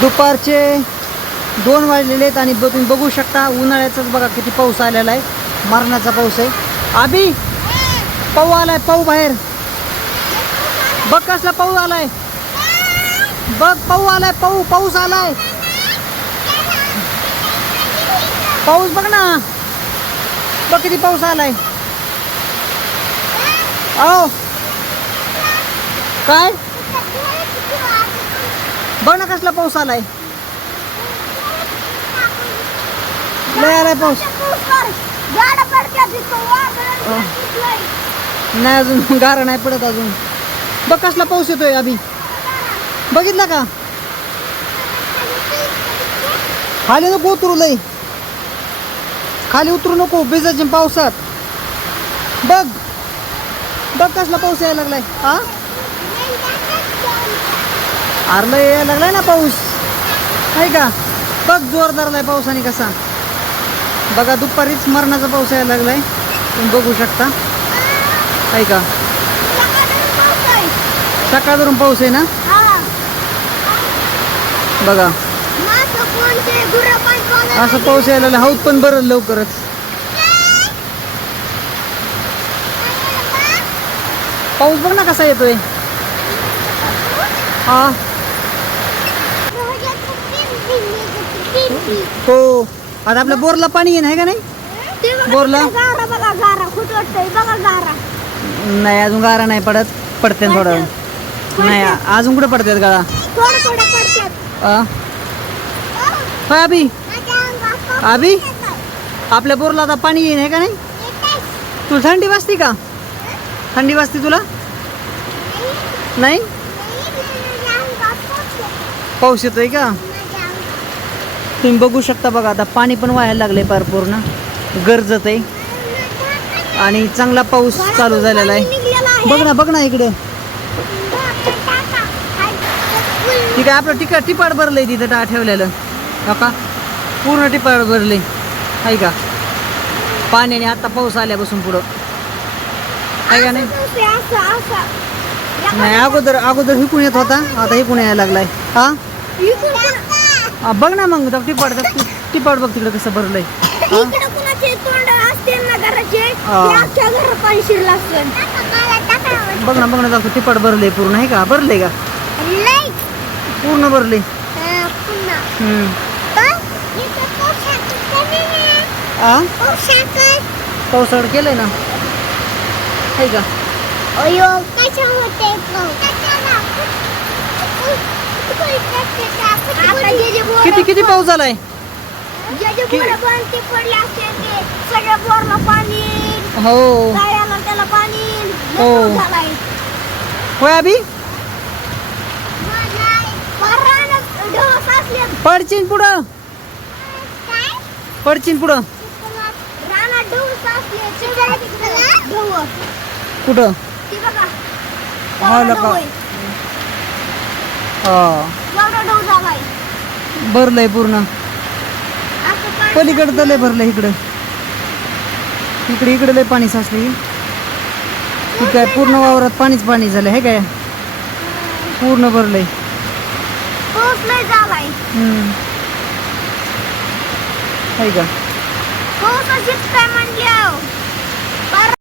दुपारचे दोन वाजलेले आहेत आणि तुम्ही बघू शकता उन्हाळ्याचाच बघा किती पाऊस आलेला आहे. मारण्याचा पाऊस आहे. आबी पाऊ आलाय पाऊ बाहेर. बघ कसला पाऊ आलाय. बघ पाऊ आलाय पाऊ पाऊस आलाय. पाऊस बघ ना. बघ किती पाऊस आलाय. अहो. काय? बघ ना कसला पाऊस आलाय लय आलाय पाऊस नाही अजून गारा नाही पडत अजून बघ कसला पाऊस येतोय अभि बघितला का खाली नको उतरू लय खाली उतरू नको भिजायची पावसात बघ बघ कसला पाऊस यायला लागलाय हा आरलं यायला लागलाय ना पाऊस? आहे का? बघ जोरदार आहे पावसाने कसा. बघा दुपारीच मरणाचा पाऊस यायला लागलाय. तुम्ही बघू शकता. आहे का? सकाळवरून पाऊस आहे ना? बघा. असं पाऊस यायला लागला हौद पण बरं लवकरच. पाऊस बघ ना कसा येतोय. हा हो. आता आपल्या बोरला पाणी येईन आहे का नाही? बोरला? गारा बघा गारा खूप वाटतंय बघा गारा. नाही अजून गारा नाही पडत. पडते थोडं. नाही अजून कुठे पडतात गाळा थोडं थोडं पडतात आ? होय अभि अभि आपल्या बोरला आता पाणी येईन आहे का नाही? तुला थंडी वाजते का? थंडी वाजते तुला? नाही. पाऊस येतोय का? तुम्ही बघू शकता बघा आता पाणी पण व्हायला लागले फार पूर्ण गरजत आहे. आणि चांगला पाऊस चालू झालेला आहे. बघ ना बघ ना इकडे. ठीक आहे आपलं टिका टिपाड भरलंय तिथं टा ठेवलेलं. हो का? पूर्ण टिपाड भरले आहे का? पाण्याने आता पाऊस आल्यापासून पुढं. आहे का नाही? नाही अगोदर अगोदर हिकून येत होता. आता हिकून यायला लागलाय. हा? बघ ना मग तो टिपाड तो टिपाड बघ तिकडे कसं भरलंय? इकडे कुणाचे तोंड असते ना घराचे हा. ते आमच्या घरात पाणी शिरलं असतं. बघ ना बघ ना दाखव टिपाड भरलंय पूर्ण आहे का? भरलंय का? पूर्ण भरले आ? पावसाळ केलंय ना? आहे का? अयो कशा होते किती किती पाऊस झालाय हो हो. होय अभि. पडचीन पुढं? पडचीन पुढं. कुठं ती बघा. हा, आहे. भरलंय पूर्ण. असं पाणी पलीकडं तर लय भरलंय इकडं. इकडे इकडे लय पाणी साचले ठीक आहे पूर्ण वावरात पाणीच पाणी झालं हे काय? पूर्ण भरलंय. पाऊस लय झालाय. हम्म. का? पाऊस अशीच काय म्हणली अहो.